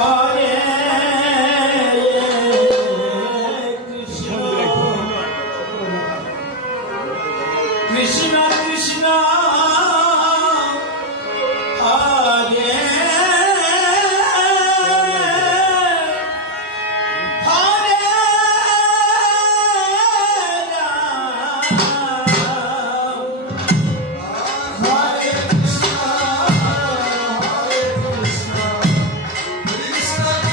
হরে কৃষ্ণ কৃষ্ণ কৃষ্ণ হরে Krishna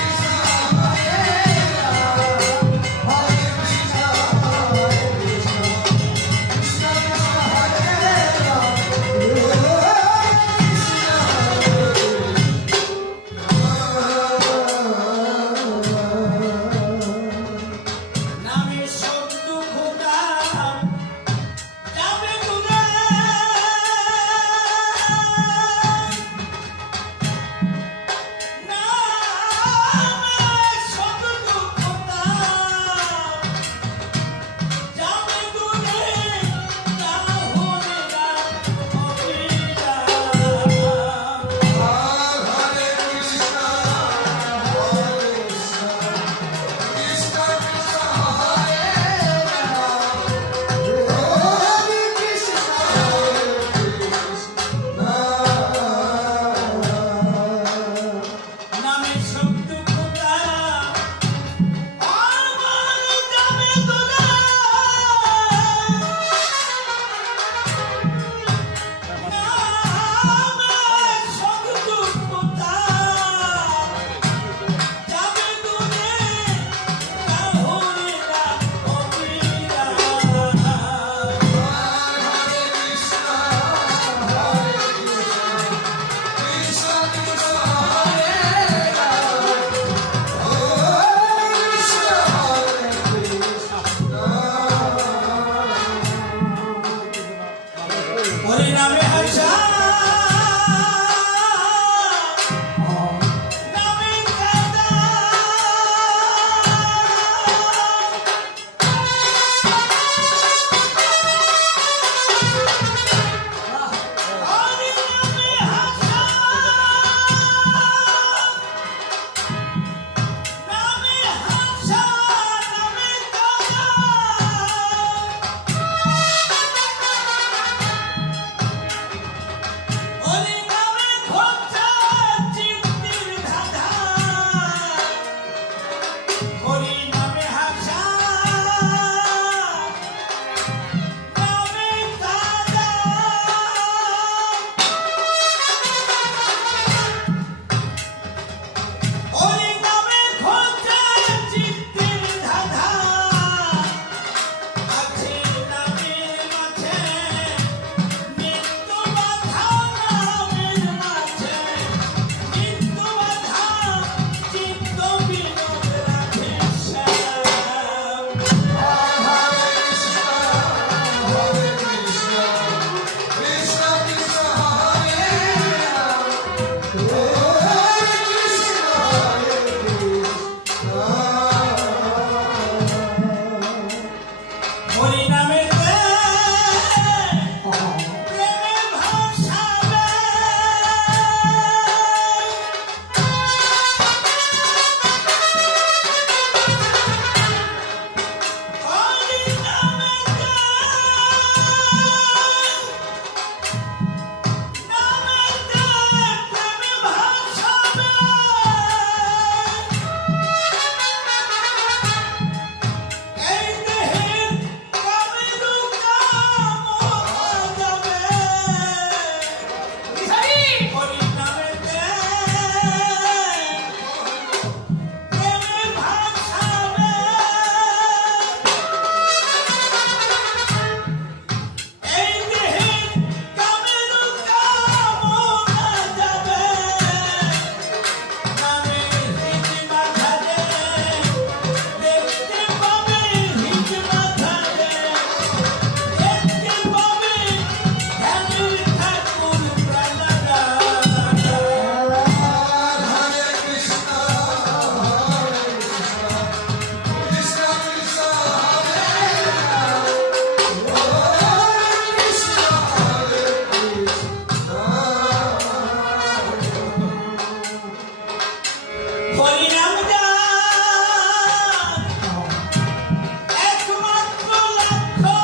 হরিনাম একমাত্র লক্ষ্য।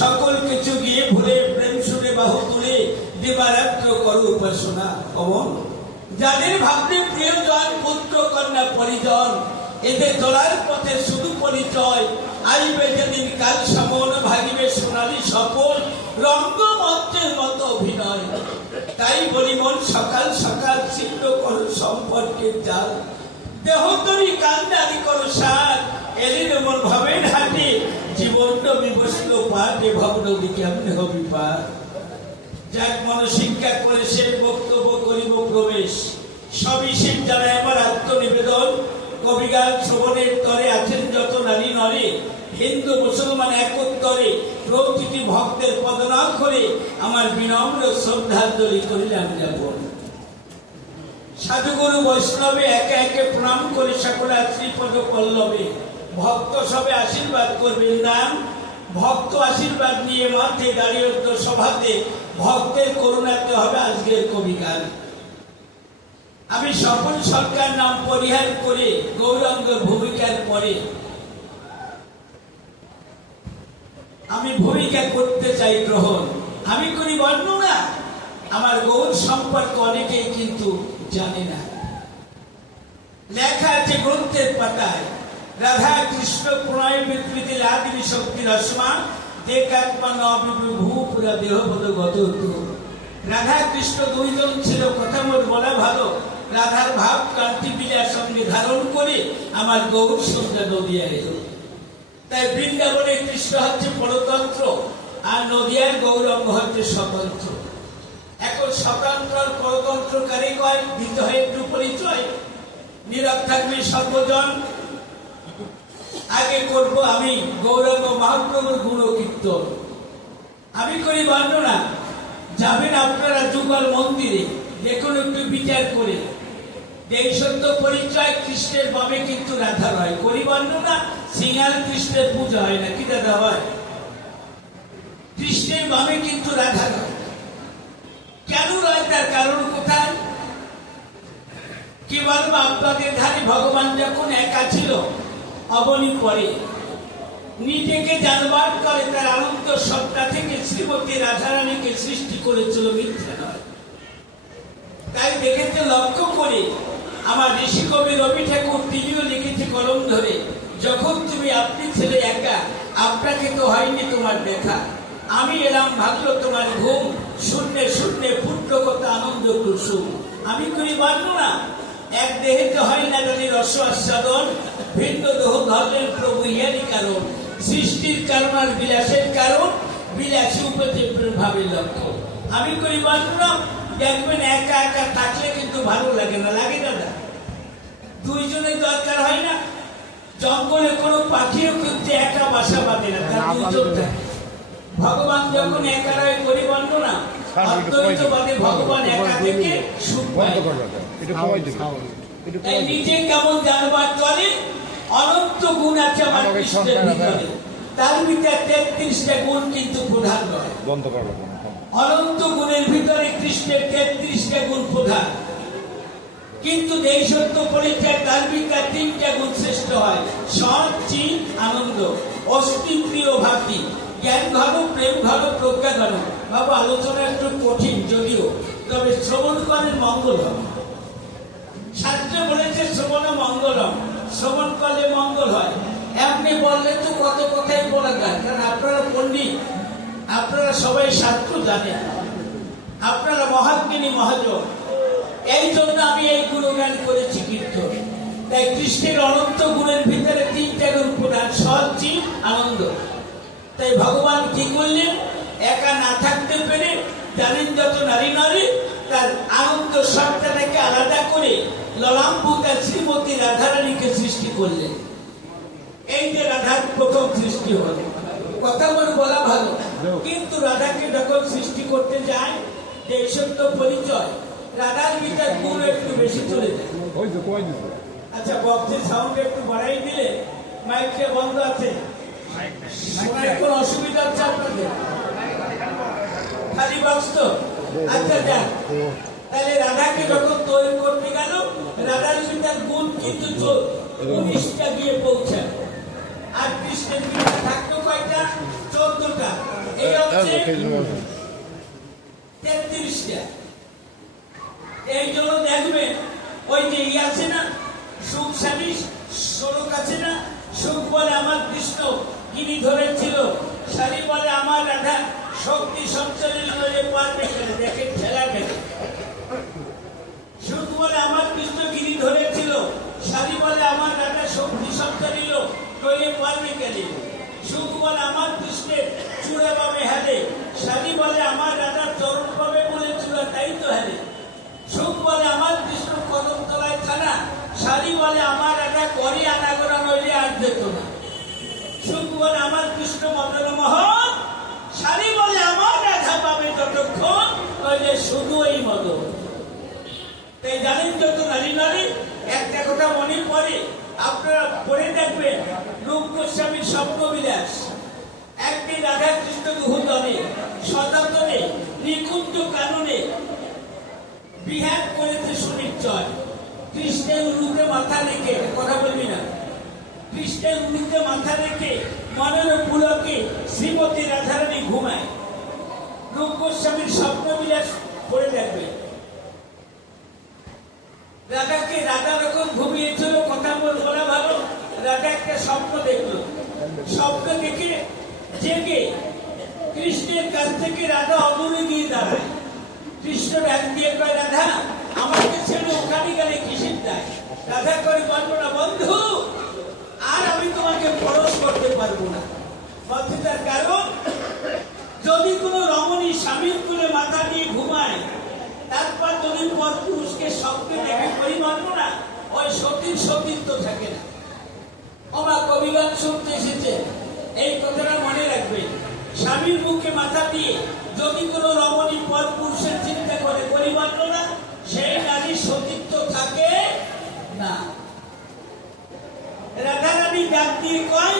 সকল কিছু গিয়ে ভুলে প্রেম সুরে বাহু তুলে দিবারাত্র করো উপাসনা। অমন যাদের ভাবতে প্রিয়জন পুত্র কন্যা পরিজন, এদের চলার পথে শুধু পরিচয়। আইবে যেদিন কাল সমন ভাগিবে সোনালী সফল রঙ্গমঞ্চের মতো অভিনয়। তাই বলি মন সকাল সকাল ছিন্ন করো সম্পর্কের জাল, দেহতরি কান্দারি করো সার এলিন মন ভাবেন হাতে জীবন নবী বসল পাটে ভব নবী কেমনে হবি পার। যাক মনশিক্ষা করে সে বক্তব্য করিব প্রবেশ, সবই শিব জানায় আমার আত্মনিবেদন। কবিগান শ্রবণের তরে আছেন যত নারী নরে, হিন্দু মুসলমান একত্তরে প্রতিটি ভক্তের পদনাক্ষরে আমার বিনম্র শ্রদ্ধাঞ্জলি করিলাম জ্ঞাপন। সাধুগুরু বৈষ্ণবে একে একে প্রণাম করে সকলে শ্রীপদ পল্লবে ভক্ত সবে আশীর্বাদ করবেন নাম। ভক্ত আশীর্বাদ নিয়ে মাঠে দাঁড়িয়ে সভাতে ভক্তের করুণাতে হবে আজকের কবিগান। আমি স্বপন সরকার নাম পরিহার করে গৌরাঙ্গ ভূমিকার পরে আমি ভূমিকা করতে চাই গ্রহণ। আমি করি বর্ণনা, আমার গৌর সম্পর্কে অনেকেই কিন্তু জানে না। লেখা আছে গ্রন্থের পাতায়, রাধা কৃষ্ণ প্রণয় বিকৃতি আদিবি শক্তি রসমা দেখাত্মা নবিভূ পুরা দেহবোধ গত। রাধা কৃষ্ণ দুইজন ছিল, কথা মোট বলা ভালো। রাধার ভাব কান্তি বিলার সঙ্গে ধারণ করে আমার গৌর সন্ধ্যা নদিয়া এলো। তাই বৃন্দাবনে কৃষ্ণ হচ্ছে পরতন্ত্র, আর নদিয়ার গৌরঙ্গ হচ্ছে স্বতন্ত্র। এখন স্বতন্ত্র আর পরতন্ত্র কারে কয়, দিতে হয় একটু পরিচয়। নীরব থাকবে সর্বজন। আগে করব আমি গৌরঙ্গ মহাপ্রভুর গুণ কীর্তন। আমি করি বর্ণনা। যাবেন আপনারা যুগল মন্দিরে, দেখুন একটু বিচার করে। এই সত্য পরিচয়, কৃষ্ণের বামে কিন্তু রাধা হয়। করি বর্ণনা। সিঙ্গাল কৃষ্ণের পূজা হয় না, কি দাদা হয়? কৃষ্ণের বামে কিন্তু রাধা হয়। কেন নয়, তার কারণ কোথায়? কি বলবো আপনাদের? ধারে ভগবান যখন একা ছিল অবনী পরে, নিজেকে জানবার করে তার আনন্দ সত্তা থেকে শ্রীমতী রাধারানীকে সৃষ্টি করেছিল, মিথ্যা নয়। তাই দেখেতে লক্ষ্য করে আমার ঋষি কবি রবি ঠাকুর তিনিও লিখেছে কলম ধরে, যখন তুমি আপনি ছেলে একা, আপনাকে তো হয়নি তোমার দেখা, আমি এলাম ভাবলো তোমার ঘুম, শূন্যে শূন্যে পুত্র কথা আনন্দ কুসুম। আমি করি বর্ণনা। এক দেহেতে হয় না জানি রস আস্বাদন, ভিন্ন দেহ ধরলেন প্রভু ইহারই কারণ। সৃষ্টির কারণ আর বিলাসের কারণ, বিলাসী উপদেশ ভাবের লক্ষ্য। আমি করি বর্ণনা। দেখবেন একা একা থাকলে কিন্তু ভালো লাগে না, লাগে দাদা? দুইজনের দরকার হয় না? জঙ্গলে কোনো পাখিও কিন্তু একা বাসা বাঁধে না, তার দুইজন থাকে। ভগবান যখন একা রয়, করি বর্ণনা। অদ্বৈতবাদে ভগবান একা থেকে সুখ পায়। তাই নিজে কেমন জানবার চলে, অনন্ত গুণ আছে আমার কৃষ্ণের ভিতরে। তার ভিতরে 33টা গুণ কিন্তু প্রধান নয়। অনন্ত গুণের ভিতরে কৃষ্ণের 33টা গুণ প্রধান, কিন্তু এই সত্য পরিচয় তার ভিতরে 3টা গুণ শ্রেষ্ঠ হয়। সৎ, চিত, আনন্দ, অস্তি, প্রিয়, ভাতি, জ্ঞান ঘন, প্রেম ঘন, প্রজ্ঞা ঘন। বাবা, আলোচনা একটু কঠিন যদিও, তবে শ্রবণ করেন মঙ্গল হবে। শাস্ত্রে বলেছে শ্রবণ মঙ্গলম, শ্রবণ করলে মঙ্গল হয়। এমনি বললে তো কত কথাই বলা যায়, কারণ আপনারা পণ্ডিত, আপনারা সবাই শাস্ত্র জানেন, আপনারা মহাজ্ঞানী মহাজন। এই জন্য আমি এই গুণগান করেছি কীর্তন। তাই কৃষ্ণের অনন্ত গুণের ভিতরে 3টা গুণ প্রধান, সৎ, চিত, আনন্দ। তাই ভগবান কি করলেন? একা না থাকতে পেরে জানেন যত নারী নারী তার আনন্দ সত্তাটাকে আলাদা করে ললাম্বু তার শ্রীমতী রাধারানীকে সৃষ্টি করলেন। এই যে রাধার প্রথম সৃষ্টি হল, কথা বলা ভালো, কিন্তু রাধাকে যখন সৃষ্টি করতে যায়, এই সত্য পরিচয়, রাধার ভিতর গুণ একটু বেশি চলে যায়। আচ্ছা, বক্সের সাউন্ড একটু বাড়াই দিলে, মাইকটা বন্ধ আছে, কোন অসুবিধা হচ্ছে আপনাদের? খালি বক্স তো? আচ্ছা, যাক। তাহলে রাধাকে যখন তৈরি করতে গেল, রাধার ভিতর গুণ কিন্তু 19টা গিয়ে পৌঁছায়। আর কৃষ্ণের ভিতরে থাকতো কয়টা? 14টা। এই হচ্ছে 33টা। এই জন্য দেখবেন ওই যে আছে না, সুখ স্বামী শ্লোক আছে না, সুখ বলে আমার কৃষ্ণ গিরি ধরেছিল, শাড়ি বলে আমার রাধা শক্তি সঞ্চালিত হয়ে পারবে কেন, দেখে ঠেলা গেল। সুখ বলে আমার কৃষ্ণ গিরি ধরেছিল, শাড়ি বলে আমার রাধা শক্তি সঞ্চালিত হয়ে পারবে কেন। সুখ বলে আমার কৃষ্ণের চূড়া পাবে হারে, শাড়ি বলে আমার রাধা চরণ পাবে বলে চূড়া তাই তো হারে। সুখ বলে আমার কৃষ্ণ কদম তলায় থানা, শাড়ি বলে আমার রাধা করি আনাগোনা নইলে আর যেত না। সুখ বলে আমার কৃষ্ণ মদন মোহন, শাড়ি বলে আমার রাধা পাবে যতক্ষণ নইলে শুধু এই মদন। তাই জানেন যত নারী নারী, একটা কথা মনে পড়ে, আপনারা পড়ে দেখবেন রূপ গোস্বামীর স্বপ্ন বিলাস। একটি রাধা কৃষ্ণ দুহজনে সনাতনে নিকুঞ্জ কাননে বিহার করেছে সুনিশ্চয়। কৃষ্ণের উলুতে মাথা রেখে, কথা বলবি না, কৃষ্ণের উলুতে মাথা রেখে মনের পুলকে শ্রীমতী রাধারানী ঘুমায়। রূপ গোস্বামীর স্বপ্ন বিলাস পড়ে দেখবে। রাধাকে রাধা যখন ঘুমিয়েছিল, কথা বলা ভালো, রাধা একটা স্বপ্ন দেখলো। স্বপ্ন দেখে জেগে কৃষ্ণের কাছ থেকে রাধা অদূরে গিয়ে দাঁড়ায়। কৃষ্ণ ডাক দিয়ে কয়, রাধা আমাকে ছেড়ে ওখানে গেলে কিসের দায়? রাধা করে বলবো না বন্ধু, আর আমি তোমাকে পরশ করতে পারবো না। বলছে তার কারণ, যদি কোনো রমণী স্বামীর কোলে মাথা দিয়ে ঘুমায়, তারপর যদি পর পুরুষকে স্বপ্নে দেখে করি মানবো না, ওই সতীর সতীত্ব থাকে না। আমার কবিগান শুনতে এসেছে, এই কথাটা মনে রাখবে। স্বামীর মুখে মাথা দিয়ে যদি কোনো রমণী পর পুরুষের চিন্তা করে করি মানবো না, সেই নারীর সতীত্ব থাকে না। রাধারানী ডাক দিয়ে কয়,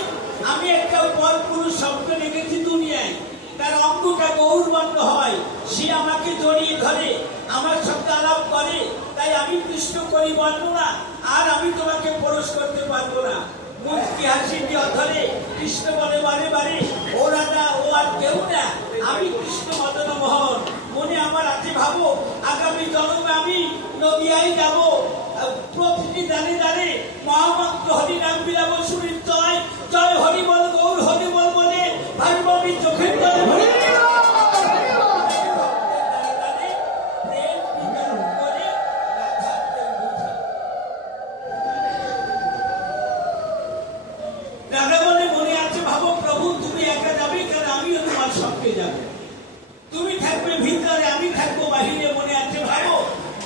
আমি একটা পর পুরুষ স্বপ্ন দেখেছি দুনিয়ায়, তার অঙ্গটা গৌরবর্ণ হয়, সে আমাকে জড়িয়ে ধরে, আমার সঙ্গে আলাপ করে, তাই আমি কৃষ্ণ করি বলবো না, আর আমি তোমাকে পরশ করতে পারবো না। মুচকি হাসি দিয়ে ধরে কৃষ্ণ বলে বারে বারে, ও রাধা, ও আর কেউ না, আমি কৃষ্ণ মদন মোহন। মনে আমার আছে ভাবো, আগামী জন্মে আমি নদিয়ায় যাব, প্রতিটি দানে দানে মহামন্ত্র হরি নাম বিলাব সুরির জয় জয় হরি বল গৌর হরি বল বলে ভাবি চোখের জলে ভরে রাধা বলে, মনে আছে ভাবো প্রভু, তুমি একা যাবে কেন, আমিও তোমার সঙ্গে যাবো। তুমি থাকবে ভিতরে, আমি থাকবো বাহিরে, মনে আছে ভাবো,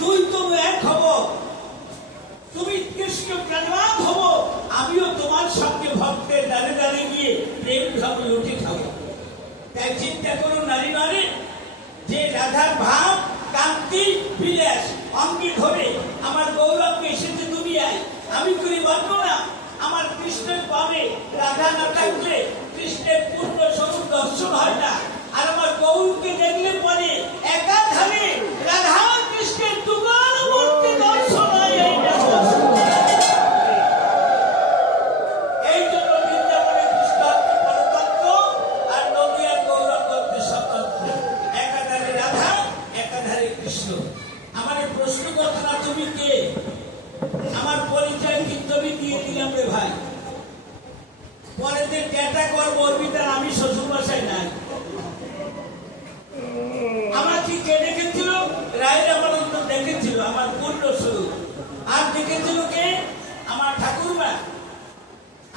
দুই তো এক হব। তুমি কৃষ্ণ প্রাণবান হব, আমিও তোমার সঙ্গে ভক্তের দাঁড়ে দাঁড়ে গিয়ে প্রেম ভাবে উঠে খাবো। তাই চিন্তা করুন নারী নারী, যে রাধার ভাব কান্তি বিলাস অঙ্গে ধরে আমার গৌরবকে এসেছে দুনিয়ায়, আমি করি বলবো না, আমার কৃষ্ণের পাবে রাধা না থাকলে কৃষ্ণের পূর্ণ স্বরূপ দর্শন হয় না। আর আমার গৌরকে দেখলে পরে একাধারে রাধা কৃষ্ণের দুগাল মূর্তি দর্শন হয়। এই জন্য বৃন্দাবনে কৃষ্ণ পরতত্ত্ব আর নদিয়ার গৌরব করতে স্বতন্ত্র। একাধারে রাধা, একাধারে কৃষ্ণ। আমার প্রশ্ন করতো না তুমি কে, আমার পরিচয় কিন্তু আমি দিয়ে দিলাম রে ভাই। পরে যে ক্যাটা করবো তার আমি শ্বশুর বাসায় নাই। আমার কি কে দেখেছিল? রায়ের আমার উত্তর দেখেছিল, আমার পূর্ণ স্বরূপ। আর দেখেছিল কে? আমার ঠাকুরমা।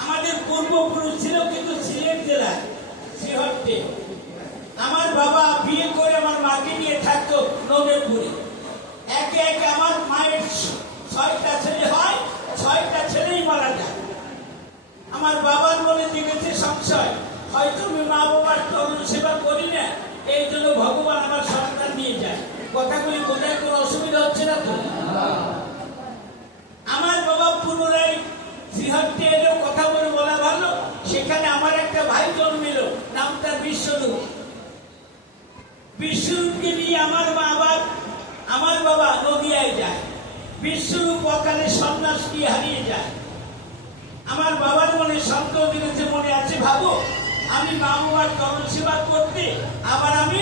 আমাদের পূর্বপুরুষ ছিল কিন্তু সিলেট জেলায় শ্রীহট্টে। আমার বাবা বিয়ে করে আমার মাকে নিয়ে থাকতো নবেপুরে। একে একে আমার মায়ের 6টা ছেলে হয়, 6টা ছেলেই মারা যায়। আমার বাবার মনে জেগেছে সংশয়, হয়তো আমি মা বাবার তরুণ সেবা করি না, এই জন্য ভগবান আমার সন্তান নিয়ে যায়। কথাগুলি বোঝায় কোনো অসুবিধা হচ্ছে না তো? আমার বাবা পুনরায় শ্রীহট্টে এলেও কথা বলে বলা ভালো, সেখানে আমার একটা ভাই জন্মিল, নাম তার বিশ্বরূপ। বিশ্বরূপকে নিয়ে আমার বাবা নদিয়ায় যায়। বিশ্বরূপ অকালে সন্ন্যাস দিয়ে হারিয়ে যায়। আমার বাবার মনে সন্দেহ দিয়েছে, মনে আছে ভাবো, আমি মা বাবার তরুণ সেবা করতে আবার আমি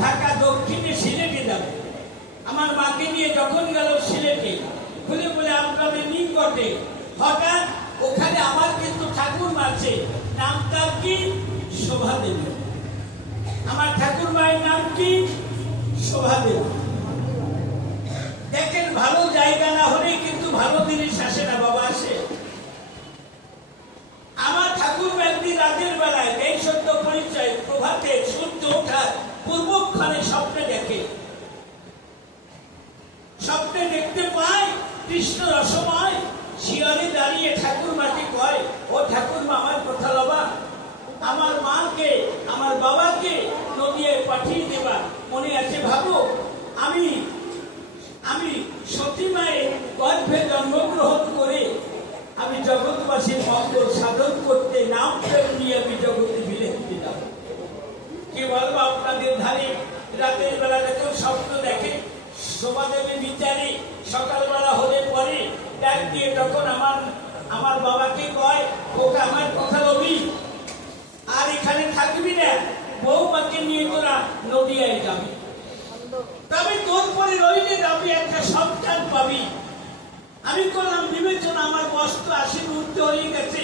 ঢাকা দক্ষিণে সিলেটে যাব। আমার মাকে নিয়ে যখন গেল সিলেটে, খুলে বলে আপনাদের নিকটে, হঠাৎ ওখানে আমার কিন্তু ঠাকুর আছে, নাম তার কি? শোভাদেবী। আমার ঠাকুর মায়ের নাম কি? শোভাদেবী। দেখেন, ভালো জায়গা না হলে কিন্তু ভালো জিনিস আসে না বাবা, আসে। আমার ঠাকুর একদিন রাতের বেলায় এই সত্য পরিচয় প্রভাতে সূর্য ওঠার পূর্বক্ষণে স্বপ্নে দেখে। স্বপ্নে দেখতে পায় কৃষ্ণ রসময় শিয়রে দাঁড়িয়ে ঠাকুর মাকে কয়, ও ঠাকুর মা, আমার কথা লবা, আমার মাকে আমার বাবাকে নদিয়ায় পাঠিয়ে দেবা। মনে আছে ভাবো, আমি সতী মায়ের গর্ভে জন্মগ্রহণ করে আমি জগৎবাসীর মঙ্গল সাধন করতে নাম প্রেম নিয়ে আমি জগতে বিলে দিলাম। রাতের বেলা যখন স্বপ্ন দেখে শোভা দেবী বিচারে সকালবেলা হলে পরে ডাক দিয়ে তখন আমার বাবাকে কয় ওকে আমার কথা রবি আর এখানে থাকবি না, বউমাকে নিয়ে তোরা নদিয়ায় যাবি, তবে তোর পরে রইলে যাবি একটা সন্তান পাবি। আমি করলাম বিবেচনা, আমার কষ্ট 80 উঠতে হয়ে গেছে,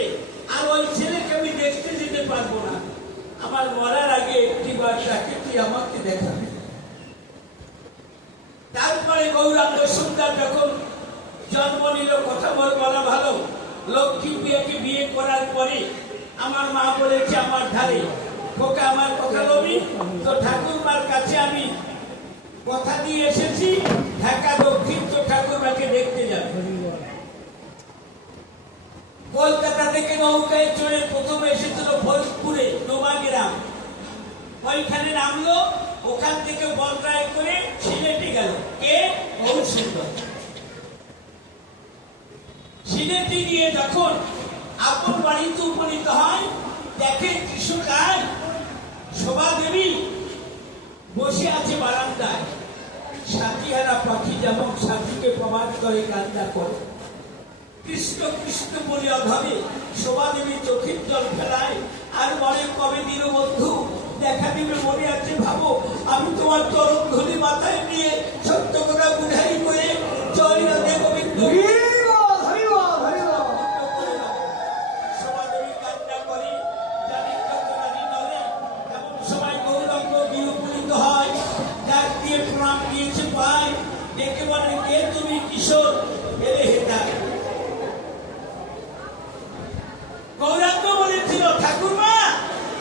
আর ওই ছেলেকে আমি দেখতে যেতে পারবো না, আমার মরার আগে একটি বার তাকে তুই আমাকে দেখাবি। তারপরে গৌরাঙ্গ সুন্দর যখন জন্ম নিল, কথা বলা ভালো, লক্ষ্মী বিয়াকে বিয়ে করার পরে আমার মা বলেছে আমার ধারে ওকে আমার কথা বলবি তো ঠাকুরমার কাছে আমি কথা দিয়ে এসেছি, ঢাকা দক্ষিণ তো ঠাকুরমাকে দেখতে যাবে। কলকাতা থেকে নৌকায় চড়ে প্রথমে এসেছিল ফরিদপুরে ডোবা গ্রাম, ওইখানে নামলো, ওখান থেকে বলরায় করে সিলেটে গেল। কে? বহু সুন্দর। সিলেটে গিয়ে যখন আপন বাড়িতে উপনীত হয়, দেখে কৃষ্ণকায় শোভা দেবী বসে আছে বারান্দায়, সাথীহারা পাখি যেমন সাথীকে প্রমাণ করে কান্না করে, কৃষ্ণ কৃষ্ণ বলে অভাবে শোভা দেবী চোখের জল ফেলায় আর বলে কবে দীনবন্ধু দেখা দিবে মনে আছে ভাবো, আমি তোমার চরণ ধরে মাথায় নিয়ে সত্য কথা বুঝাই করে জয় রাধে গোবিন্দ। গৌরাঙ্গ বলেছিল ঠাকুরমা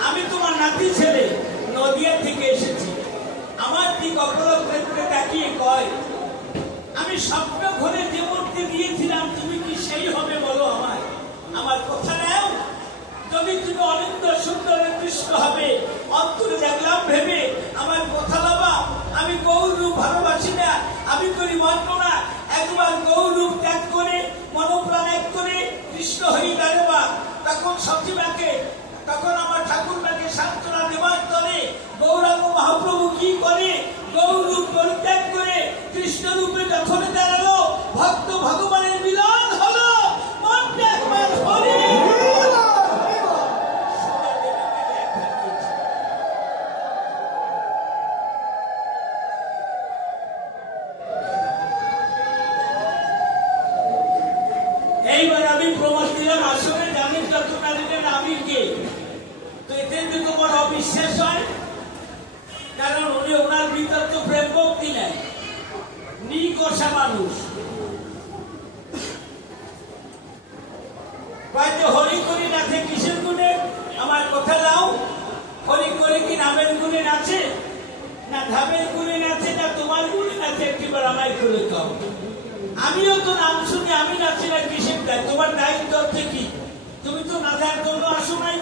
আমি তোমার নাতি ছেলে, নদিয়া থেকে এসেছি। আমার দিক অপলক ক্ষেত্রে তাকিয়ে কয় আমি স্বপ্ন ঘরে যে মূর্তি দিয়েছিলাম তুমি কি সেই হবে বলো আমায়, আমার কথা নাও, যদি তুমি অনিন্দ সুন্দর কৃষ্ণ হবে অন্তরে দেখলাম ভেবে আমার কথা বাবা, আমি গৌরূপ ভালোবাসি না, আমি করি বর্ণনা, একবার গৌরূপ ত্যাগ করে মনোপ্রাণ এক করে কৃষ্ণ হয়ে দাঁড়াবা। তখন সতীমাকে, তখন আমার ঠাকুরমাকে সান্ত্বনা দেওয়ার তরে গৌরাঙ্গ মহাপ্রভু কি করে, গৌরূপ পরিত্যাগ করে কৃষ্ণ রূপে যখন দাঁড়ালো, ভক্ত ভগবানের মিলন হলো, মনটা একবার হরি। এইবার আমি প্রমাণ দিলাম আসলে জানেন যতকালীনের আমি কে, তো এতে যদি তোমার অবিশ্বাস হয়, কারণ উনি ওনার ভিতর তো প্রেম ভক্তি নেই, নিকষা মানুষ, হয়তো হরি করি নাচে কিসের গুণে, আমার কথা নাও, হরি করে কি নামের গুণে নাচে না ধামের গুণে নাচে না তোমার গুণে নাচে, একটিবার আমায় খুলে দাও। আমিও তো নাম শুনি, আমি নাচি না কিসের দায়, তোমার দায়িত্ব হচ্ছে কি, তুমি তো নাচার জন্য আসো নাই,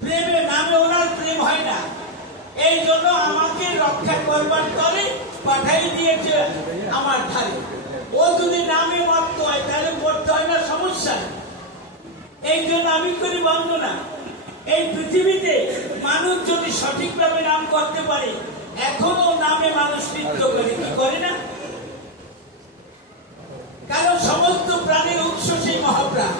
প্রেমে নামে ওনার প্রেম হয় না, এই জন্য আমাকে রক্ষা করবার তরে পাঠাই দিয়েছে আমার ধারে। ও যদি নামে মারতে হয় তাহলে পড়তে হয় না, সমস্যা, এই জন্য আমি করি বন্দনা। এই পৃথিবীতে মানুষ যদি সঠিকভাবে নাম করতে পারে, এখনো নামে মানুষ নৃত্য করে, কি করে না, কারণ সমস্ত প্রাণের উৎস সেই মহাপ্রাণ,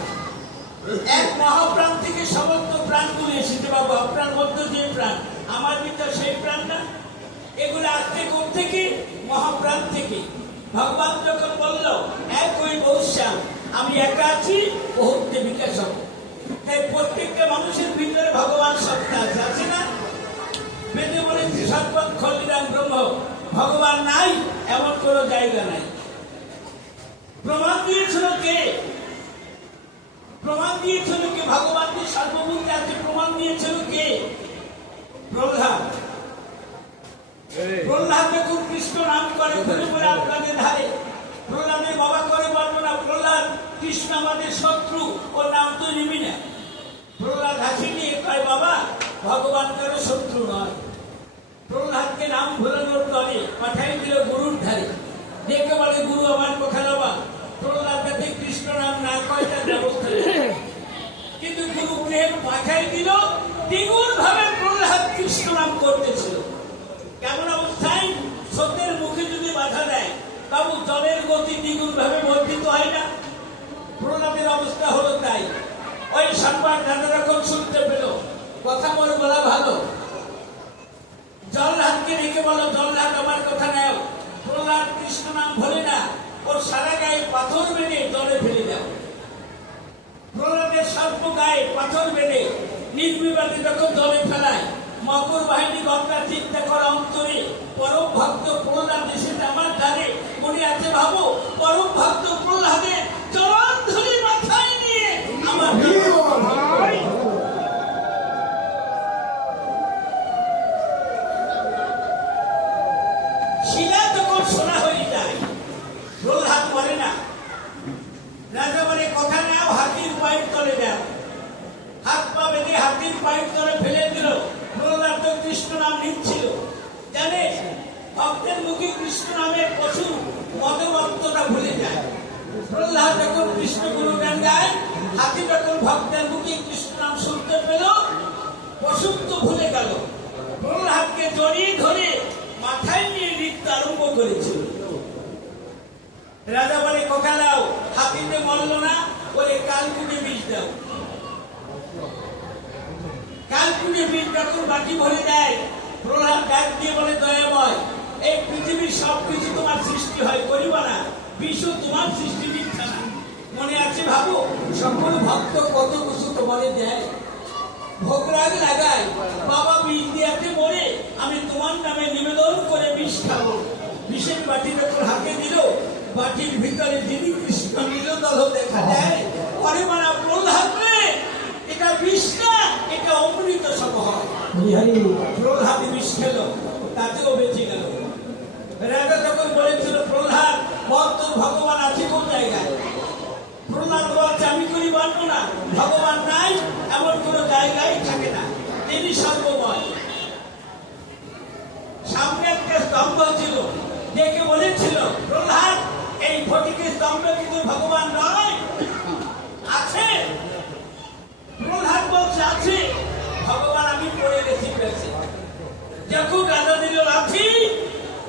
এক মহাপ্রাণ থেকে সমস্ত প্রাণগুলো এসেছে বাবু, আপনার মধ্যে যে প্রাণ, আমার ভিতর সেই প্রাণ না, এগুলো আসতে কোথা থেকে, মহাপ্রাণ থেকে। ভগবান যখন বলল এক ওই বৈশ্যাম, আমি একা আছি বহুত্বে বিকাশ হব, তাই প্রত্যেকটা মানুষের ভিতরে ভগবান সত্তা আছে, আছে না? বেদে বলেছি সর্বং খণ্ডিতাং ব্রহ্ম, ভগবান নাই এমন কোন জায়গা নাই। প্রমাণ দিয়েছিল কে? প্রমাণ দিয়েছিল কে? ভগবান যে সর্বভূতে আছে প্রমাণ দিয়েছিল কে? প্রহ্লাদ। প্রহ্লাদ যখন কৃষ্ণ নাম করে ঘুরে ঘুরে আপনাদের ধারে, প্রহ্লাদের বাবা করে বর্ণনা, প্রহ্লাদ কৃষ্ণ আমাদের শত্রু, ওর নাম তো নিবি না। প্রহ্লাদ হাসি নিয়ে কয় বাবা ভগবান কারো শত্রু নয়। প্রহ্লাদকে নাম ভুলানোর তরে পাঠাই দিল গুরুর ধারে, দেখে বলে গুরু আমার কথা বাবা, প্রহ্লাদ যাতে কৃষ্ণ নাম না কয় তার ব্যবস্থা, কিন্তু গুরু প্রেম পাঠাই দিল, দ্বিগুণ ভাবে প্রহ্লাদ কৃষ্ণ নাম করতেছিল। গতি দ্বিগুণ ভাবে বর্ধিত হয় না? প্রহ্লাদের অবস্থা হলো তাই। ওই সংবাদ রাজা যখন শুনতে পেল, কথা মোর বলা ভালো, জল্লাদকে রেখে বলো, জল্লাদ আমার কথা নেও, প্রহ্লাদ কৃষ্ণ নাম ভোলে না, ওর সারা গায়ে পাথর বেঁধে জলে ফেলে দাও। প্রহ্লাদের সর্প গায়ে পাথর বেঁধে নির্বিবাদে যখন জলে ফেলায়, মকর বাহিনী গঙ্গা চিন্তা করা অন্তরে পরম ভক্ত প্রহ্লাদ এসে আমার ধারে, মনে আছে ভাবো, পরম ভক্ত প্রহ্লাদের চরণ ধরে মাথায় নিয়ে আমার শিলা তখন সোনা হয়ে যায়। প্রহ্লাদ বলে না, রাজা বলে কথা নাও, হাতির পায়ের তলে দাও। হাত পা বেঁধে হাতির পায়ের তলে ফেলে দিল। প্রহ্লাদ তো কৃষ্ণ নাম নিচ্ছিল, জানে ভক্তের মুখে কৃষ্ণ নামের পশু মদমত্তটা ভুলে যায়। প্রহ্লাদ যখন কৃষ্ণ গুণগান গায়, হাতি যখন ভক্তের মুখে কৃষ্ণ নাম শুনতে পেল, পশুত্ব ভুলে গেল। প্রহ্লাদকে জড়িয়ে ধরে মাথায় নিয়ে নৃত্য আরম্ভ করেছিল। রাজা বলে কথা দাও, হাতিতে মরল না, বলে কালকুটে বিষ দাও। কালকুটে বিষ যখন বাটি ভরে দেয়, প্রহ্লাদ ডাক দিয়ে বলে দয়াময়, এই পৃথিবীর সবকিছু তোমার সৃষ্টি হয়, করিবা না, বিশ্ব তোমার সৃষ্টি মিথ্যা না। মনে আছে ভাবো, সকল ভক্ত কত কিছু তোমারে দেয়, ভোগরাগ লাগায়, বাবা বিষ দিয়াতে মরে, আমি তোমার নামে নিবেদন করে বিষ খাবো। বিষের বাটি যখন হাতে দিল, বাটির ভিতরে যিনি কৃষ্ণ নীলদল দেখা যায়, পরে মানা প্রহ্লাদ রে, এটা বিষ না, এটা অমৃত সম হয়। প্রহ্লাদ বিষ খেল, তাতেও বেঁচে গেল। রাজা যখন বলেছিল প্রহ্লাদ বল, ভগবান আছে কোন জায়গায়? প্রহ্লাদ বলছে আমি করি বানব না, ভগবান নাই এমন কোন জায়গায় থাকে না, তিনি সর্বময়। সামনে একটা স্তম্ভ ছিল, দেখে বলেছিল প্রহ্লাদ এই ফটিকের স্তম্ভ কিন্তু ভগবান নয়, আছে? প্রহ্লাদ বলছে আছে, ভগবান আমি পড়ে গেছি পেয়েছি। যখন রাজা দিল লাঠি,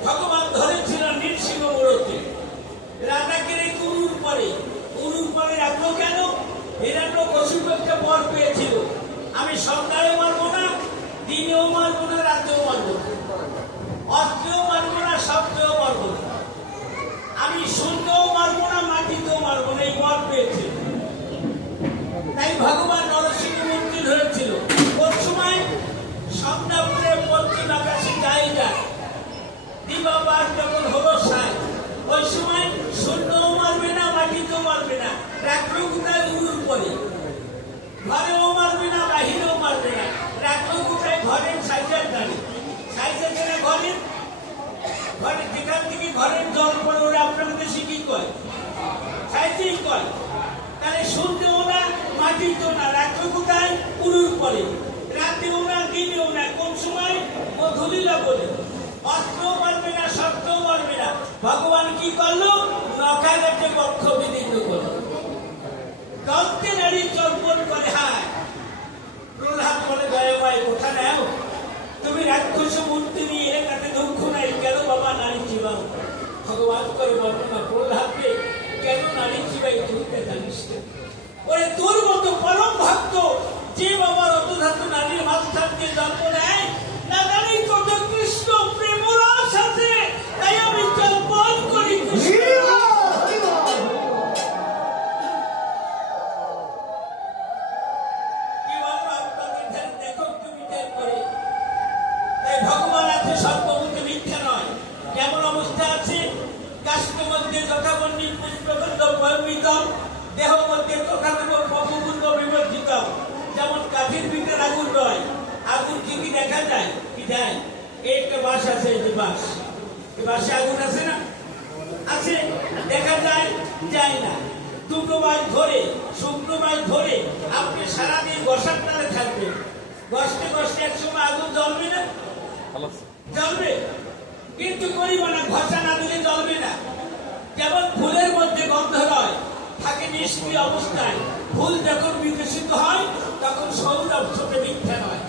ভগবান ধরেছিল নৃসিংহ মূর্তি। রাজাকে রেখে উরুর পরে রাখলো কেন? হিরণ্য কশিপু একটা বর পেয়েছিল, আমি সন্ধ্যায় মারবো না, দিনেও মারবো না, রাতেও মারবো না, অস্ত্রেও মারবো না, শব্দেও মারবো না, আমি শূন্যও মারবো না, মাটিতেও মারবো না, এই বর পেয়েছিল। তাই ভগবান নরসিংহ মূর্তি ধরেছিল। কোন সময়? সন্ধ্যাপুরে পশ্চিম আকাশে যায় যায়, দিবাবার যখন হলো সাই, ওই সময় শূন্যও মারবে না, মাটিতেও মারবে না, রাখলো কোথায়? উরুর পরে। ঘরেও মারবে না, বাহিরেও মারবে না, রাখলো কোথায়? ঘরের সাইজের দাঁড়িয়ে। সাইজের দাঁড়িয়ে ঘরের যেখান থেকে ঘরের জল পড়ে, ওরা আপনাদের দেশে কি কয়? সাইজেই কয়। তাহলে শুনতেও না, মাটিতেও না, রাখলো কোথায়? উরুর পরে। রাতেও না, দিনেও না, কোন সময়? মধুলীলা বলে। অস্ত্রও মারবে না, শব্দও মারবে না। ভগবান কি করলো? নখাঘাটে বক্ষ বিদীর্ণ করলো, দলকে নারী চর্পণ করে। হায় প্রহ্লাদ বলে দয়াময় কোথা নেও, তুমি রাক্ষস মূর্তি নিয়ে তাতে দুঃখ নাই, কেন বাবা নারী চিবাও? ভগবান করে বর্ণনা, প্রহ্লাদকে কেন নারী চিবাই তুই জানিস? ওরে তোর মতো পরম ভক্ত যে বাবার অতধাত নারীর মাঝখান দিয়ে জন্ম নেয়, না জানি কত কৃষ্ণ প্রেমরার সাথে, তাই আমি চর্পণ করি কৃষ্ণ। ভগবান আছে সর্বভূতে, মিথ্যা নয়। কেমন অবস্থা আছে? কাষ্ঠ মধ্যে যথাবর্ণী পুষ্পগন্ধ পয়মিতম, দেহ মধ্যে তথাগত পপুগুণ্ড বিবর্জিতম। যেমন কাঠের ভিতরে আগুন রয়, আগুন কি কি দেখা যায়? কি যায়? একটা বাস আছে, এই যে বাস, এই বাসে আগুন আছে না? আছে, দেখা যায়? যায় না। দুটো মাস ধরে, শুকনো মাস ধরে আপনি সারাদিন বসার তালে থাকবেন, কষ্টে কষ্টে এক সময় আগুন জ্বলবে না? জ্বলবে, কিন্তু করিব না, ঘষা না দিলে জ্বলবে না। যেমন ফুলের মধ্যে গন্ধ রয়, থাকে নিষ্ক্রিয় অবস্থায়, ফুল যখন বিকশিত হয় তখন সৌরভ ছোটে মিথ্যা নয়।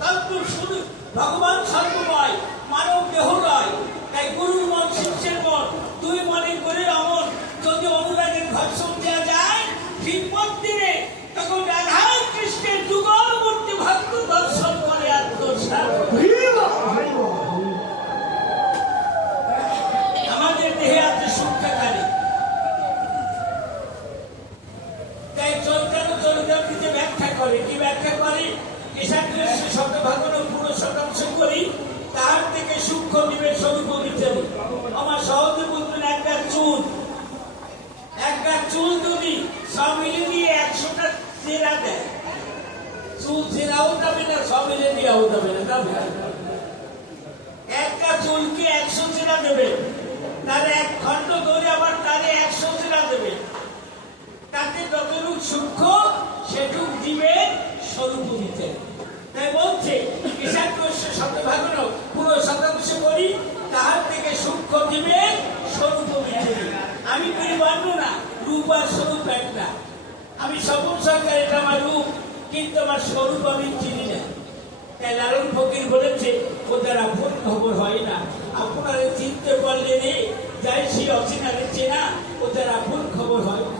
তদ্রূপ শুধু ভগবান সর্বময়, মানব দেহ নয়। তাই গুরুর মন, শিষ্যের মন, দুই মনে করে অমন শতভাগন পুরো শতাংশ করি, তাহার থেকে সূক্ষ্ম দিবে স্বরূপ বিচারি। আমার সহজে বুঝবেন, একটা চুল যদি সব মিলে দিয়ে 100টা চেরা দেয়, চুল চেরাও যাবে না, সব মিলে দিয়েও যাবে না, যাবে। একটা চুলকে 100 চেরা দেবে, তার এক খণ্ড ধরে আবার তারে 100 চেরা দেবে, তাকে যতটুক সূক্ষ্ম সেটুক দিবে স্বরূপ বিচারি। তাই বলছে শতভাগন পুরো শতাংশ করি, তাহার থেকে সূক্ষ্ম দিবে স্বরূপ বিচারি। আমি করি বর্ণনা, রূপ আর স্বরূপ একটা। আমি স্বপন সরকার, এটা আমার রূপ, কিন্তু আমার স্বরূপ আমি চিনি না। তাই লালন ফকির বলেছে, ওদের আপন খবর হয় না, আপনারে চিনতে পারলে রে যাই সে অচিনারে চেনা, ওদের আপন খবর হয় না।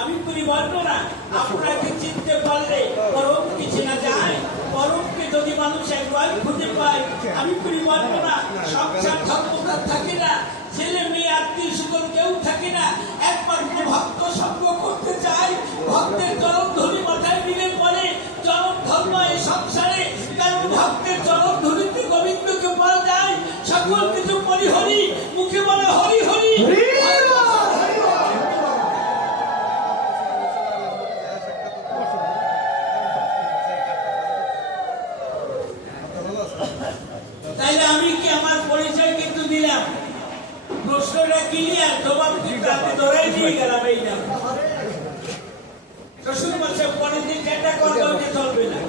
আমি করি বর্ণনা, আপনাকে চিনতে পারলে পরমকে চেনা যায়, পরমকে যদি মানুষ একবার খুঁজে পায়। আমি করি বর্ণনা, সংসার ধর্মকার থাকে না, ছেলে মেয়ে আত্মীয় স্বজন কেউ থাকে না, একমাত্র ভক্ত সঙ্গ করতে চায়। ভক্তের চরম ধরি মাথায় নিলে পরে চরম ধর্ম এই সংসারে, কারণ ভক্তের চরম ধরিতে গোবিন্দকে পাওয়া যায়। সকল কিছু পরিহরি, মুখে বলে হরি হরি। তাইলে আমি কি আমার পরিচয় কিন্তু দিলাম, প্রশ্নটা ক্লিয়ার, জবাব কিন্তু আপনি ধরাই দিয়ে গেলাম। এই না শ্বশুর মাসে পরের দিন যেটা করতে চলবে না।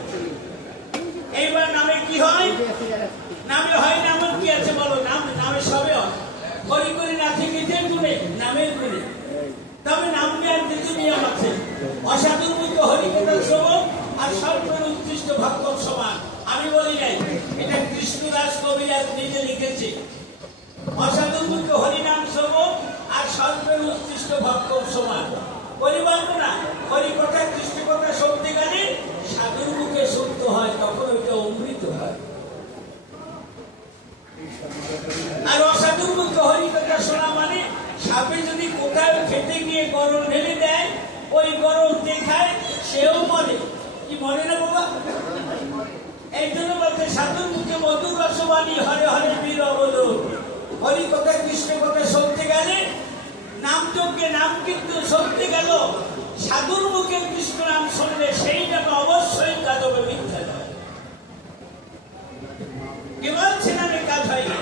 এইবার নামে কি হয়? নামে হয় না এমন কি আছে বলো? নামে সবে হয়, হরি করে না থেকে যে গুণে নামের গুণে। তবে নাম নেওয়ার কিছু নিয়ম আছে। অসাধুর মুক্ত হরি কথা শ্রবণ আর সর্বের উৎকৃষ্ট ভক্ত সমান। আমি বলি নাই, এটা কৃষ্ণদাস কবিরাজ নিজে লিখেছে। অসাধুর মুক্ত হরিনাম শ্রবণ আর সর্বের উৎকৃষ্ট ভক্ত সমান। পরিবর্তনা হরি কথা কৃষ্ণ কথা শুনতে গেলে সাধুর মুখে শুদ্ধ হয়, তখন ওইটা অমৃত হয়। আর অসাধুর মুখে হরি কথা শোনা মানে সাপে যদি কোথায় খেতে গিয়ে গরম ঢেলে দেয়, ওই গরম দেখায় সেও মরে। কি মরে না বাবা? এই জন্য বলতে সাধুর মুখে মধুর রসবাণী হরে হরে বীর অবলোক। হরি কথা কৃষ্ণ কথা শুনতে গেলে, নাম যজ্ঞে নাম কিন্তু শুনতে গেল, সাধুর মুখে কৃষ্ণ নাম শুনলে সেইটাকে অবশ্যই কাজ হবে, মিথ্যা নয়। কি বলছে নামে কাজ হয় না,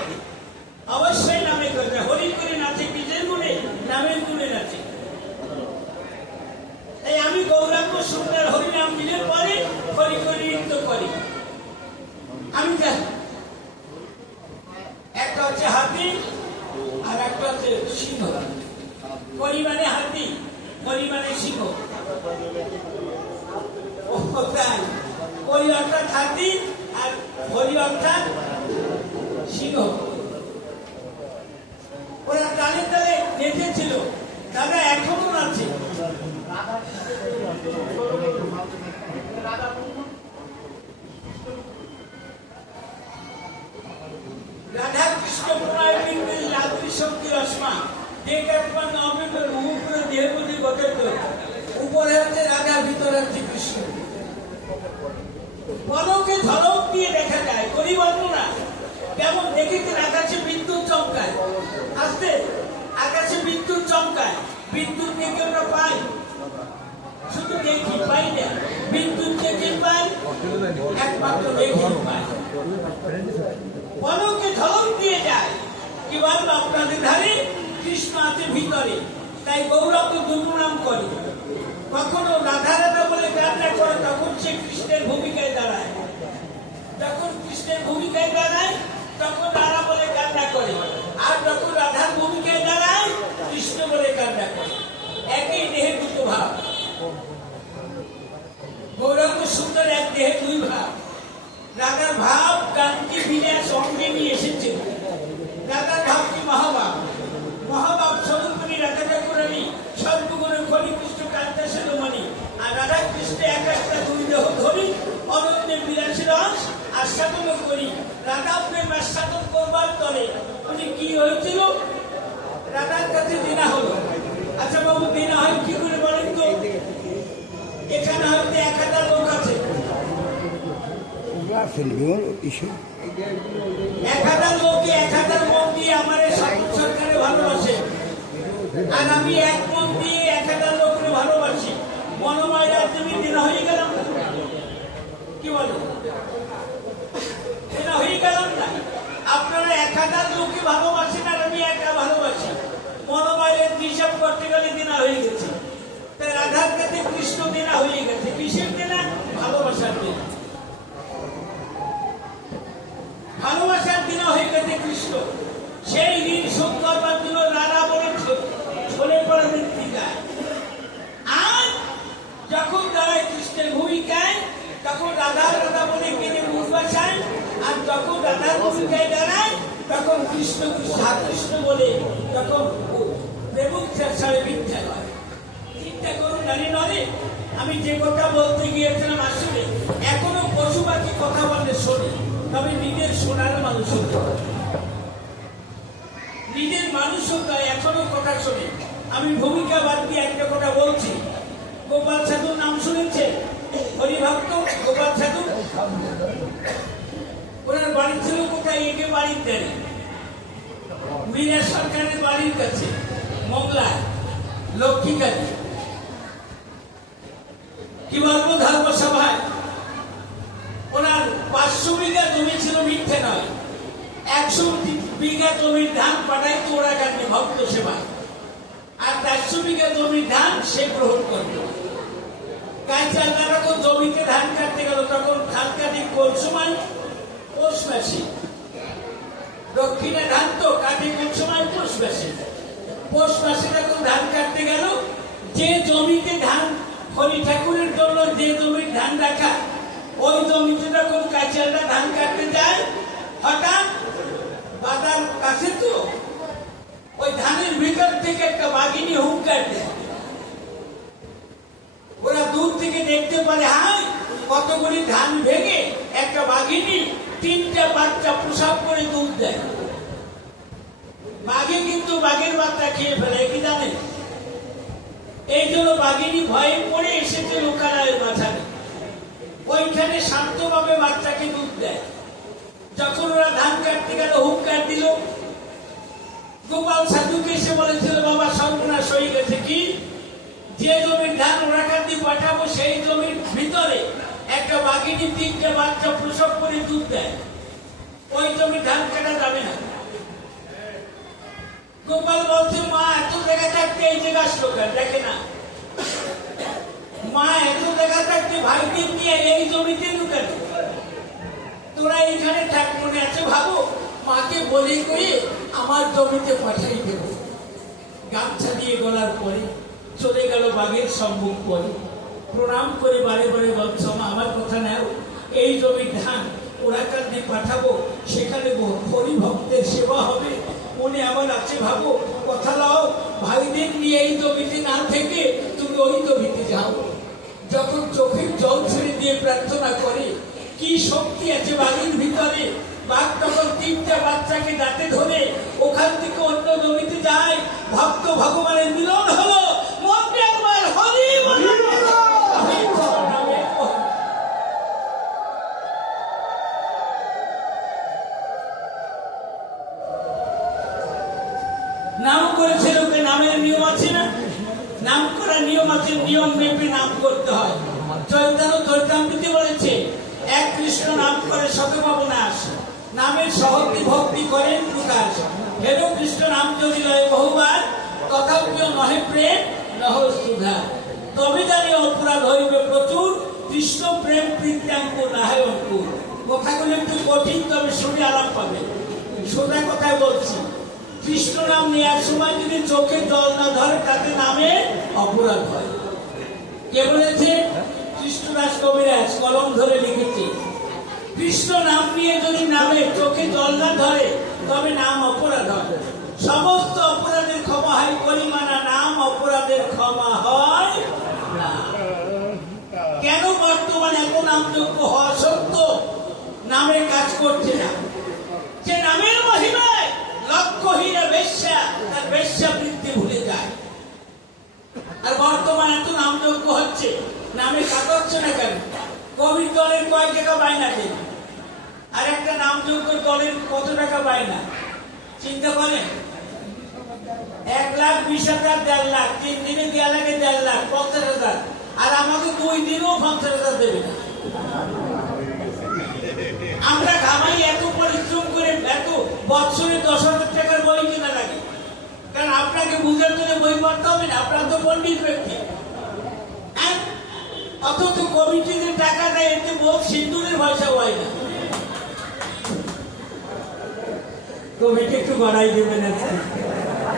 অবশ্যই নামে করবে। হরি করে নাচে কিসের গুণে? নামের গুণে নাচে। তাই আমি গৌরাঙ্গ সুন্দর হরিনাম দিলে পরে হরি করে নৃত্য করি। আমি জানি একটা হচ্ছে হাতি আর একটা হচ্ছে সিংহ। হরি মানে হাতি, হরি মানে সিংহ। হরি অর্থাৎ হাতি আর হরি অর্থাৎ সিংহ। ওরা তালে তালে নেচেছিল, তারা এখনো আছে। রাধা কৃষ্ণ প্রণয় বিন্দু রাত্রি শক্তি রসমা উপরে হচ্ছে রাধা, ভিতরে হচ্ছে কৃষ্ণ। পলকে ঝলক দিয়ে দেখা যায়। পরিবর্তনা কেমন দেখেছেন? আকাশে বিদ্যুৎ চমকায়, আসতে আকাশে বিদ্যুৎ চমকায়। বিদ্যুৎ দেখে আমরা পাই, শুধু দেখি পাই না। বিদ্যুৎ দেখে পাই, একমাত্র দেখি পাই। পলকে ঝলক দিয়ে যায়। কি বলবো আপনাদের ধারে? কৃষ্ণ আছে ভিতরে। তাই গৌরব দুটো নাম করে। কখনো রাধা রাধা বলে গানটা করে, তখন সে কৃষ্ণের ভূমিকায় দাঁড়ায়। যখন কৃষ্ণের ভূমিকায় দাঁড়ায় তখন রাধা বলে গানটা করে, আর যখন রাধার ভূমিকায় দাঁড়ায় কৃষ্ণ বলে গানটা করে। একই দেহে দুটো ভাব। গৌরাঙ্গ সুন্দর এক দেহে দুই ভাব। রাধার ভাব গানকে বিনা সঙ্গে নিয়ে এসেছে। রাধার ভাব কি মহাভাব, মহাভাব স্বরূপী রাধা ঠাকুরানী সর্বগুণের খনি কৃষ্ণ কান্তা সেরোমণি। আর রাধা কৃষ্ণ এক একটা দুই দেহ ধরি অনন্যের বিলাসের অংশ আস্বাদন করি। রাধা প্রেম আস্বাদন করবার তরে উনি কি হয়েছিল? রাধার কাছে দেনা হলো। আচ্ছা বাবু, দেনা হয় কি করে বলেন তো? এখানে হয়তো 1000 লোক আছে, 1000 লোকে 1000 মন দিয়ে আমার সরকারে ভালোবাসে, আর আমি এক মন দিয়ে 1000 লোককে ভালোবাসি। মনোময় রাজ্যে দিন হয়ে গেলাম না, কি বলো? দিন হয়ে গেলাম না? আপনারা 1000 লোককে ভালোবাসেন আর আমি একা ভালোবাসি। মনোময়ের হিসাব করতে গেলে দিনা হয়ে গেছে। তাই রাধার কাছে কৃষ্ণ দিনা হয়ে গেছে। কিসের দিনা? ভালোবাসার দিনা। ভালোবাসার দিনা হয়ে গেছে কৃষ্ণ। সেই ঋণ শোধ করবার জন্য রাধা বলে ছলে পড়ে মৃত্তিকায়। আর যখন দাঁড়ায় কৃষ্ণের ভূমিকায়, তখন রাধা রাধা বলে কেনে মুখ বাসায়। আর যখন রাধার ভূমিকায় দাঁড়ায়, তখন কৃষ্ণ কৃষ্ণ বলে তখন প্রেমুচ্ছার সাড়ে মিথ্যা হয়। চিন্তা করুন নারী নরে, আমি যে কথা বলতে গিয়েছিলাম আসলে এখনো পশু পাখি কথা বলে শোনে, তবে নিজের শোনার মানুষ হতে হয়। নিজের মানুষ হতে হয়, এখনো কথা শোনে। আমি ভূমিকা বাদ দিয়ে একটা কথা বলছি। গোপাল সাধুর নাম শুনেছে? হরিভক্ত গোপাল সাধু। ওনার বাড়ি ছিল কোথায়? একে বাড়ির দেয় মীরা সরকারের বাড়ির কাছে, মংলায়, লক্ষ্মীকালী। কি বলবো, ধর্মসভায় ওনার 500 বিঘা জমি ছিল, মিথ্যে নয়। 100 বিঘা জমির ধান পাঠায় তো ওরা কাটবে ভক্ত সেবা, আর 400 বিঘা জমির ধান সে গ্রহণ করবে। কাঁচা তারা তো জমিতে ধান কাটতে গেল, তখন ধান কাটি কোন সময়? পৌষ মাসে। দক্ষিণে ধান তো কাটে কোন সময়? পৌষ মাসে। পৌষ মাসে যখন ধান কাটতে গেল, যে জমিতে ধান হরি ঠাকুরের জন্য যে জমির ধান রাখা, ওই জমিতে যখন কাঁচালটা ধান কাটতে যায়, হঠাৎ বাজার কাছে তো ওই ধানের ভিতর থেকে একটা বাঘিনী হুঙ্কার দেয়। ওরা দূর থেকে দেখতে পারে, হাই কতগুলি ধান ভেঙে একটা বাঘিনী 3টা বাচ্চা প্রসব করে দুধ দেয়। বাঘে কিন্তু বাঘের বাচ্চা খেয়ে ফেলে, কি জানেন? এই জন্য বাঘিনী ভয়ে পড়ে এসেছে লোকালয়ের মাঝারে। ওইখানে শান্তভাবে বাচ্চাকে দুধ দেয়। যখন ওরা ধান কাটতে গেল, হুঙ্কার দিল। গোপাল সাধুকে এসে বলেছিল, বাবা সর্বনাশ হয়ে গেছে। কি? যে জমির ধান ওরা কাটি পাঠাবো, সেই জমির ভিতরে একটা বাঘিনী 3টা বাচ্চা প্রসব করে দুধ দেয়। ওই জমির ধান কাটা যাবে না। গোপাল বলছে, মা এত জায়গা থাকতে এই জায়গা আসলো কেন? দেখে না, মা এত জায়গা থাকতে ভাইদের নিয়ে এই জমিতে ঢুকাল। তোরা এইখানে থাক, মনে আছে ভাবো, মাকে বলে করে আমার জমিতে পাঠাই দেব। গামছা দিয়ে গলার পরে চলে গেল বাঘের সম্মুখ করে, প্রণাম করে বারে বারে বলছ, মা আমার কথা নেও, এই জমির ধান ওরা কান্দি পাঠাবো, সেখানে হরি ভক্তের সেবা হবে। মনে আমার আছে ভাবো, কথা লাও, ভাইদের নিয়ে এই জমিতে না থেকে তুমি ওই জমিতে যাও। যখন চোখের জল ছেড়ে দিয়ে প্রার্থনা করে, কি শক্তি আছে বাঘের ভিতরে। বাঘ তখন 3টা বাচ্চাকে দাঁতে ধরে ওখান থেকে অন্য জমিতে যায়। ভক্ত ভগবানের মিলন হলো। মনটা একবার হরি বলো। নাম করেছে লোকে, নামের নিয়ম আছে না? নাম করার নিয়ম আছে, নিয়ম মেপে নাম করতে হয়। চৈতন্য চৈতামৃতে বলেছে, এক কৃষ্ণ নাম করে শতপাবনাশ, নামের সহতি ভক্তি করেন প্রকাশ। হেন কৃষ্ণ নাম যদি লয় বহুবার, তথাপিও নহে প্রেম নহ সুধা। তবে জানি অপরাধ হইবে প্রচুর, কৃষ্ণ প্রেম প্রীত্যাঙ্ক নাহে অঙ্কুর। কথাগুলো একটু কঠিন, তবে শুনে আরাম পাবে। সোজা কথায় বলছি, কৃষ্ণ নাম নেওয়ার সময় যদি চোখে জল না ধরে, তাতে নামে অপরাধ হয়। কে বলেছে? কৃষ্ণদাস কবিরাজ কলম ধরে লিখেছে, কৃষ্ণ নাম নিয়ে যদি নামে চোখে জল না ধরে, তবে নাম অপরাধ হয়। সমস্ত অপরাধের ক্ষমা হয় করিমানা, নাম অপরাধের ক্ষমা হয় না। কেন বর্তমানে এত নামযোগ্য হওয়া সত্ত্বেও নামের কাজ করছে না? যে নামের মহিমায় লক্ষ্যহীরা বেশ্যা তার বেশ্যা বৃত্তি ভুলে যায়। আর বর্তমানে এত নামযোগ্য হচ্ছে, নামে কাজ হচ্ছে না কেন? কবির দলের কয়েক টাকা বায়না দেন, দলের কত টাকা পায় না চিন্তা করেন। 1,20,000, 1.5 লাখ, 3 দিনে দেওয়া লাগে 1.5 লাখ, 50,000, আর আমাকে 2 দিনেও 50,000 দেবে না। আমরা ঘামাই এত পরিশ্রম করে, এত বছরে 10,000 টাকার বই কেনা লাগে, কারণ আপনাকে বুঝার জন্য বই পড়তে হবে না, আপনার তো পণ্ডিত ব্যক্তি। অথচ কমিটিতে টাকা দেয়, এতে বোধ সিন্দুরের পয়সা হয় না। কমিটি একটু বাড়াই দেবেন আজকে,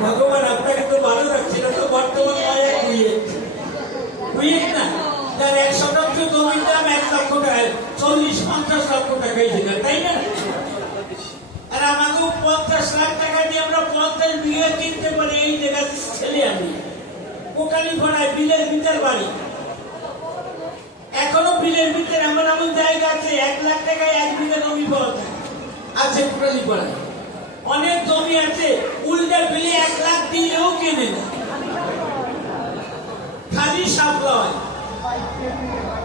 ভগবান আপনাকে তো ভালো রাখছে না, তো বর্তমান বুঝেন না, তার 1 শতাংশ জমির দাম 1 লক্ষ টাকা, 40-50 লক্ষ টাকাই দিল, তাই না? আর আমাকেও 50 লাখ টাকা দিয়ে আমরা 50 বিঘা কিনতে পারি। এই জায়গার ছেলে আমি, কোকালি পাড়ায় বিলের ভিতর বাড়ি, এখনো বিলের ভিতরে এমন এমন জায়গা আছে 1 লাখ টাকায় 1 বিঘা জমি পাওয়া যায়, আছে কোকালি পাড়ায়। অনেক জমি আছে উল্টা বিলে 1 লাখ দিলেও কেনে না, খালি সাপলা হয়,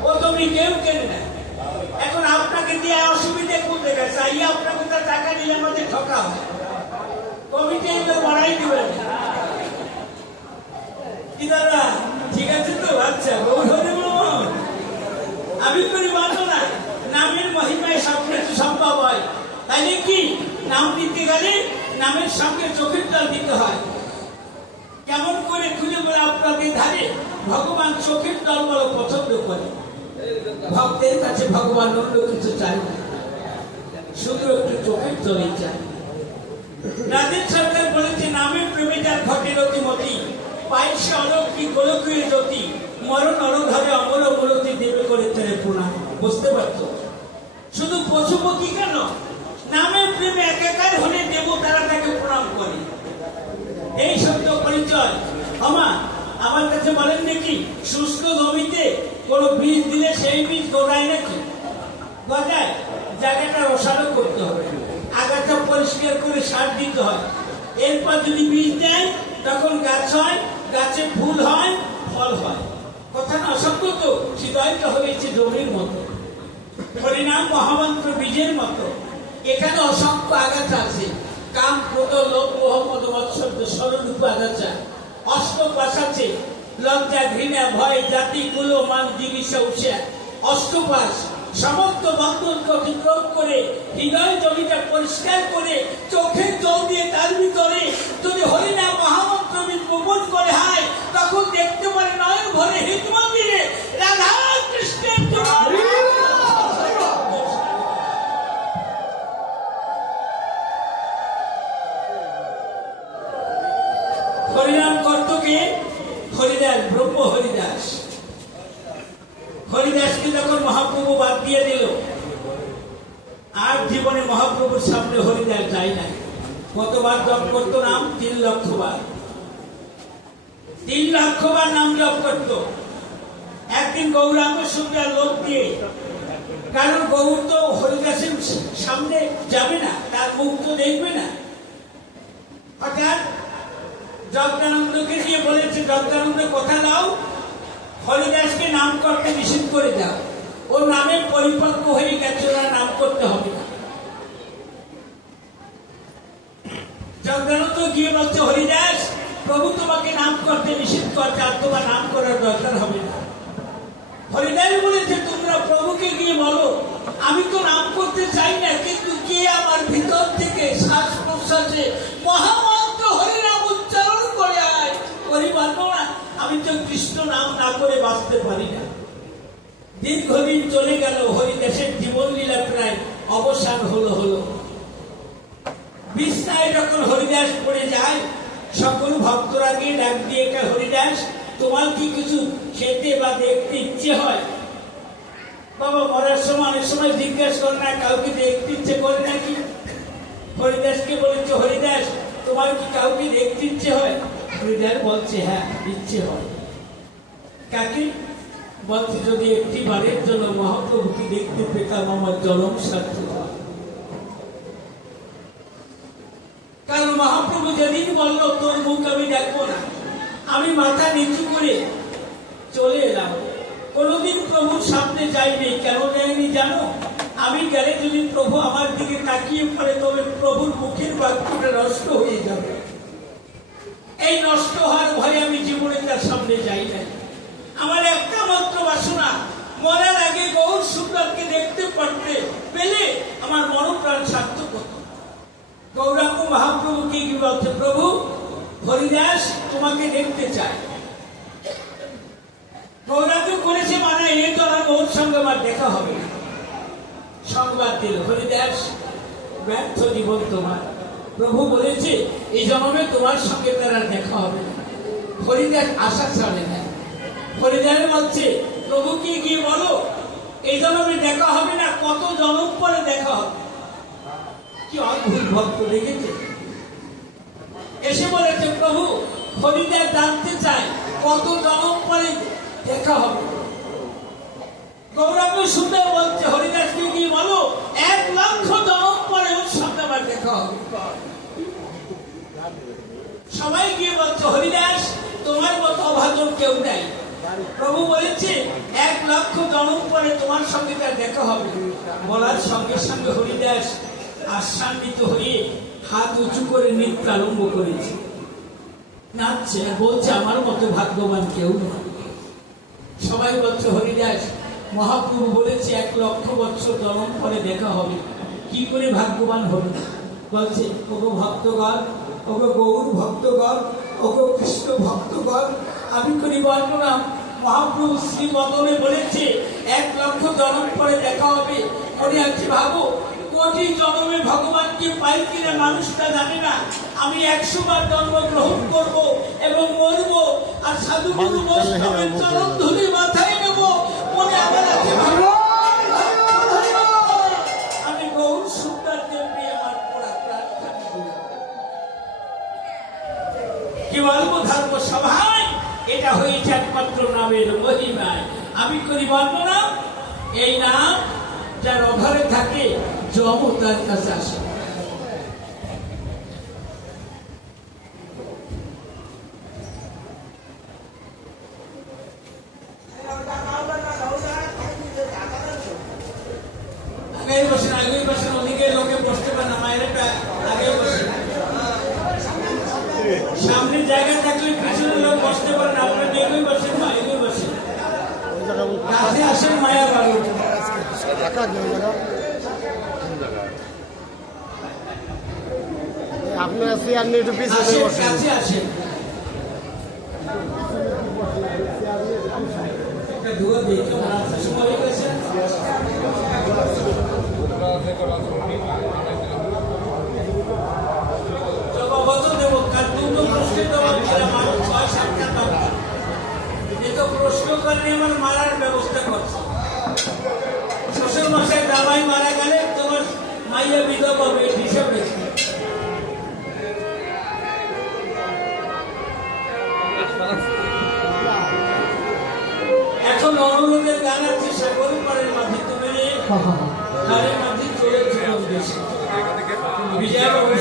ও জমি কেউ কেনে না। এখন আপনাকে দিয়ে অসুবিধা করতে গেছে, আপনাকে তো টাকা দিলে আমাদের ঠকা হয়, কমিটি এগুলো বাড়াই দিবেন কি দাদা? ঠিক আছে তো? আচ্ছা, আমি করি মানো না, নামের মহিমায় সবকিছু সম্ভব হয়। তাইলে কি নাম দিতে গেলে নামের সঙ্গে চোখের জল দিতে হয়। কেমন করে খুঁজে বলে আপনাদের ধারে ভগবান চোখের জল বড় পছন্দ করে। ভক্তের কাছে ভগবান অন্য কিছু চায় না, শুধু একটু চোখের জলই চায়। রাজেন সরকার বলেছে, নামে প্রেমে যার ঘটে রতিমতি, পাইছে অলৌকিক গোলকীয় জ্যোতি, মরণ অরধরে অমর মূলতি দেবে করে তেরে প্রণাম। বুঝতে পারছো? শুধু পশু পক্ষী কেন, নামের প্রেমে একাকার হলে দেবতারা তাকে প্রণাম করে। এই সত্য পরিচয়। আমার কাছে বলেন দেখি, শুষ্ক জমিতে কোন বীজ দিলে সেই বীজ গজায় নাকি? গজায়? জায়গাটা রসালো করতে হবে, আগাছা পরিষ্কার করে সার দিতে হয়, এরপর যদি বীজ দেয় তখন গাছ হয়, গাছে ফুল হয়, ফল হয়। কথা না অসত্য তো? হৃদয়টা হয়েছে জমির মতো, হরিনাম মহামন্ত্র বীজের মতো। এখানে অসংখ্য আগাছা আছে, কাম, ক্রোধ, লোভ, মোহ, মদ, মৎসর্য, সরলরূপ আগাছা। অষ্টপাশ আছে, লজ্জা, ঘৃণা, ভয়, জাতি, কুল, মান, জিজ্ঞাসা, উৎসাহ। অষ্টপাশ সমস্ত বন্ধনকে অতিক্রম করে হৃদয় জমিটা পরিষ্কার করে চোখের জল দিয়ে তার ভিতরে যদি হরিনাম মহামন্ত্র গোপন করে হয়, তখন দেখতে পারে নয়ন ভরে হিত মন্দিরে রাধা কৃষ্ণের হরিনাম কর্তকে হরিদাস, ব্রহ্ম হরিদাস। হরিদাসকে যখন মহাপ্রভু বাদ দিয়ে দিল, আর জীবনে মহাপ্রভুর সামনে হরিদাস যায় নাই। কতবার জপ করতো নাম? 3 লক্ষ বার। 3 লক্ষ বার নাম জপ করত। একদিন গৌরাঙ্গ সুন্দর লোক দিয়ে, কারণ গৌর তো হরিদাসের সামনে যাবে না, তার মুখ তো দেখবে না। হঠাৎ জগদানন্দকে দিয়ে বলেছে, জগদানন্দ কথা দাও, হরিদাসকে নাম করতে নিষেধ করে দাও, ওর নামে পরিপক্ক হয়ে গেছে, ওরা নাম করতে হবে না। জগদানন্দ গিয়ে বলছে, হরিদাস, প্রভু তোমাকে নাম করতে নিষেধ করছে, আর তোমার নাম করার দরকার হবে না। হরিদাস বলেছে, তোমরা প্রভুকে গিয়ে বলো, আমি তো নাম করতে চাই না, কিন্তু কে আমার ভিতর থেকে শ্বাস প্রশ্বাসে মহামন্ত্র হরিনাম উচ্চারণ করে আয়, পরিবার না, আমি তো কৃষ্ণ নাম না করে বাঁচতে পারি না। দীর্ঘদিন চলে গেল, হরিদাসের জীবন লীলা প্রায় অবসান হলো। বিছনায় যখন হরিদাস পড়ে যায়, সকল ভক্তরা গিয়ে ডাক দিয়ে, হরিদাস, তোমার কি কিছু খেতে বা দেখতে ইচ্ছে হয়? বাবা মরার সময় অনেক সময় জিজ্ঞাসা করে না, কাউকে দেখতে ইচ্ছে করে নাকি? হরিদাসকে বলেছে, হরিদাস, তোমার কি কাউকে দেখতে ইচ্ছে হয়? হরিদাস বলছে, হ্যাঁ, ইচ্ছে হয়। কাকে? বলছে, যদি একটি বারের জন্য মহাপ্রভুকে দেখতে পেতাম, আমার জনম সার্থক হয়। কারণ মহাপ্রভু যেদিন বলল, তোর মুখ আমি দেখবো না, আমি মাথা নিচু করে চলে এলাম। কোনদিন প্রভুর সামনে যাইনি। কেন যাইনি জানো? আমি গেলে যদি প্রভু আমার দিকে তাকিয়ে পড়ে তবে প্রভুর মুখের বাক্যটা নষ্ট হয়ে যাবে। এই নষ্ট হওয়ার ভয়ে আমি জীবনে তার সামনে যাই না। আমার একটা মাত্র বাসনা, মরার আগে গৌর সুন্দরকে দেখতে পারতে পেলে আমার মনোপ্রাণ সার্থক হতো। গৌরাঙ্গ মহাপ্রভুকে কি বলছে, প্রভু হরিদাস তোমাকে দেখতে চায়। গৌরাঙ্গ করেছে মানে এই তো আমার গৌর সঙ্গে আমার দেখা হবে না। সংবাদ দিল, হরিদাস ব্যর্থ জীবন তোমার। প্রভু বলেছে এই জন্মে তোমার সঙ্গে তার আর দেখা হবে না। হরিদাস আশা ছাড়ে না। হরিদাস বলছে প্রভুকে গিয়ে বলো এই জন্মে দেখা হবে না, কত জন্ম পরে দেখা হবে। কি অদ্ভুত ভক্ত দেখেছে। এসে বলেছে প্রভু হরিদাস জানতে চায় কত জন্ম পরে দেখা হবে। গৌরাঙ্গ সুন্দর বলছে হরিদাসকে গিয়ে বলো 1,00,000 জন্ম পরে ওর সঙ্গে আবার দেখা হবে। সবাই গিয়ে বলছে হরিদাস তোমার মতো অভাজন কেউ নাই। প্রভু বলেছে 1,00,000 জন্ম পরে তোমার সঙ্গে তার দেখা হবে। বলার সঙ্গে সঙ্গে হরিদাস আশ্বান্বিত হয়ে হাত উঁচু করে নৃত্য আরম্ভ করেছে, নাচছে, বলছে আমার মতো ভাগ্যবান কেউ নয়। সবাই বলছে হরিদাস মহাপ্রভু বলেছে 1,00,000 বছর জন্ম পরে দেখা হবে, কি করে ভাগ্যবান হবে? বলছে ওগো ভক্তগণ, ওগো গৌর ভক্তগণ, ওগো কৃষ্ণ ভক্তগণ, আমি করি বর্ণনা। মহাপ্রভু শ্রী বদনে বলেছে 1,00,000 জন্ম পরে দেখা হবে। মনে আছে ভাবো কোটি জন্মে ভগবানকে পাই কিনা মানুষটা জানে না। আমি 100 বার জন্ম গ্রহণ করব এবং মরব আর সাধু গুরু বৈষ্ণবের চরণ ধুলি মাথায় নেব। মনে আমার আছে ভাবো আমি গৌর সুন্দর দেবী আমার পুরা প্রার্থনা কি বলবো ধর্ম সভায় এটা হয়েছে একমাত্র নামের মহিমায়। আমি করি বর্ণনা, এই নাম যার অঘরে থাকে যম তার কাছে আসে। আগেই বসেন, আগেই বসেন, ওদিকে লোকে বসতে পারে না, মায়ের আগে বসেন। সামনের জায়গা থাকলে পিছনে লোক বসতে পারে না, আপনার এগোই বসেন বা এগোই বসেন। কাছে আসেন মায়া বাড়ি। আপনারা চেয়ার নিয়ে একটু পিছনে বসেন। কাছে আসেন। একটা ধুয়ে দেখে মারার সময় হয়ে গেছে। জবাবত দেব, কার দুটো প্রশ্ন জবাব দিলাম, মানুষ 6-7টা বাকি। এ তো প্রশ্ন করলে আমার মারার ব্যবস্থা করছে। শ্বশুর মশাই দাবাই মারা গেলে তোমার মাইয়া বিধবা হবে হিসাবে। এখন অনুরোধের গান আছে সাগর পাড়ের মাঝে তুমি ধারে মাঝে চলে জীবন দেশে। বিজয় বাবু